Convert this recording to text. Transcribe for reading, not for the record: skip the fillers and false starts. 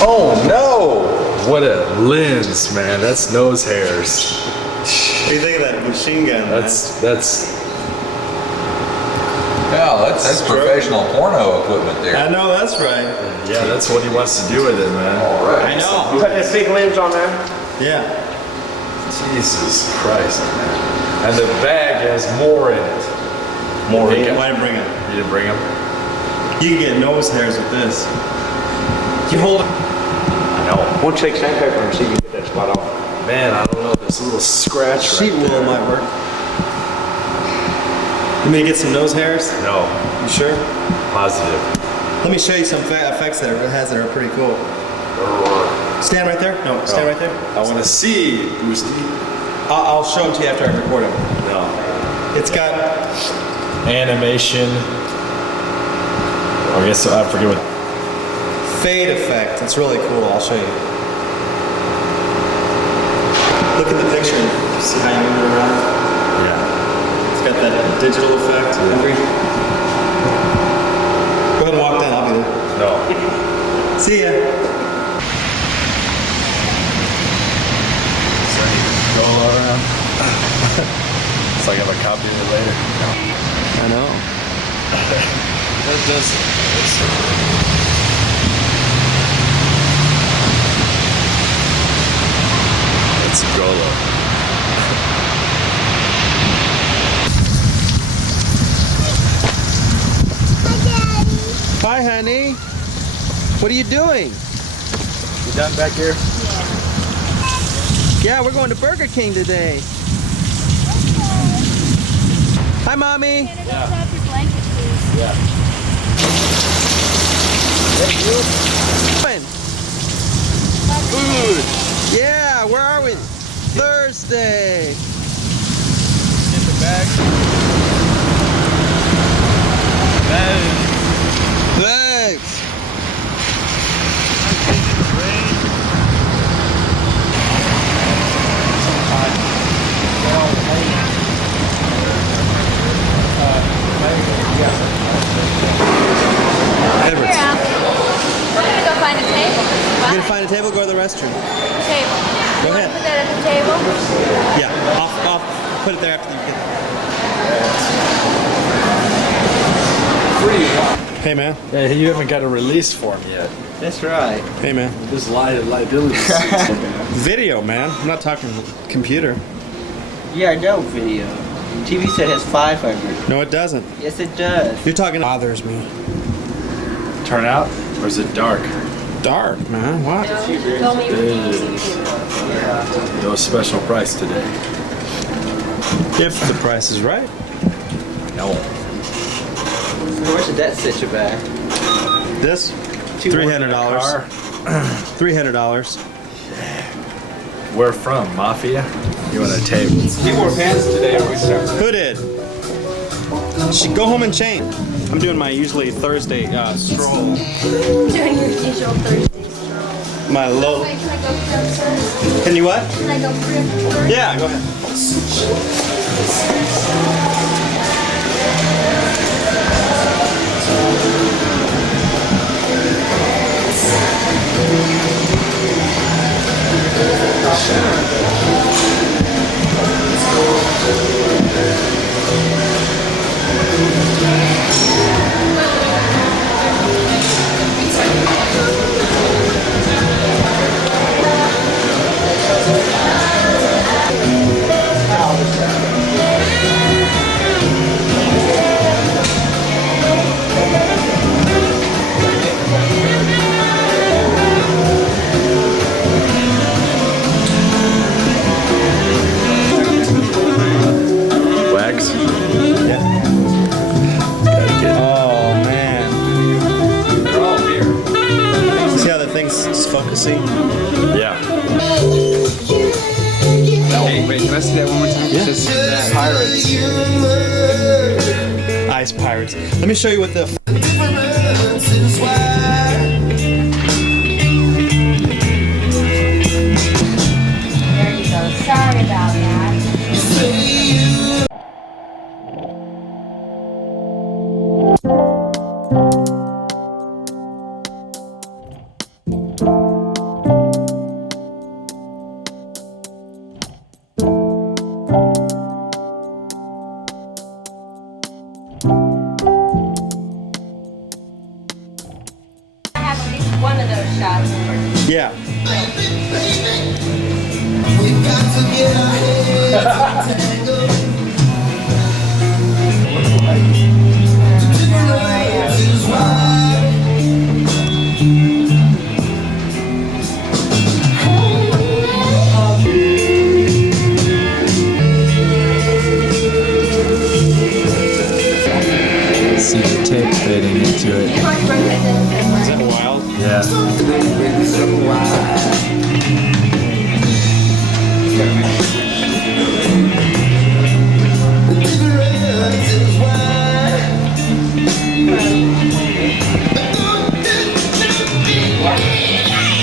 Oh no! What a lens, man. That's nose hairs. What do you think of that machine gun? That's Yeah, that's professional porno equipment there. I know, that's right. yeah, that's what he wants to do with it, man. All right. I know. You got that big lens on there? Yeah. Jesus Christ, man. And the bag has more in it. More. Why didn't bring it? You didn't bring them? You can get nose hairs with this. You hold it. I know. We'll take sandpaper and see if you can get that spot on. Man, I don't know. This little scratch Sheet right wool there. might work. You mean to get some nose hairs? No. You sure? Positive. Let me show you some effects that it has that are pretty cool. Stand right there. No, stand right there. I want to see, Boosty. I'll show them to you after I record them. No. It's got Animation. I guess I forget what. fade effect. It's really cool. I'll show you. Look at the picture and see how you move it around. Yeah. It's got that digital effect. Go ahead and walk down. I'll be there. No. See ya. Go all around. So I have a copy of it later. I know. What does this? It's Golo. Hi, honey. What are you doing? You done back here? Yeah, we're going to Burger King today. Hi, Mommy. Tanner, go drop your blanket, please. Yeah. Food. Yeah, where are we? Thursday. Get the bag. Thanks. Edwards. Here, we're gonna go find a table. You gonna find a table? Go to the restroom. Table. Go You wanna ahead. put that at the table? Yeah, I'll put it there after you get it. Hey, man. Hey, you haven't got a release form yet. That's right. Hey, man. This liability suit's looking at. Video, man. I'm not talking computer. Yeah, I know video. TV set has 500. No, it doesn't. Yes, it does. You're talking bothers me. Turn out, or is it dark? Dark, man. What? Told me you were easy. No special price today. If the price is right. No. How much did that set you back? This $300. $300. Where from? Mafia? You want a table? Get more pants today, or we start. Who did? Go home and change. I'm doing my usually Thursday stroll. Doing your usual Thursday stroll. My low. Wait, can I go first? Can you what? Can I go first? Yeah, go ahead. Wax? Yeah. Gotta get Oh man. They're all here. See how the thing's focusing? Yeah. Hey, wait, can I see that one more time? Yeah. Just that pirates. Ice pirates. Let me show you what the. There you go. Sorry about that. shots. Yeah. See the tape fading into it. Is that wild? Yeah.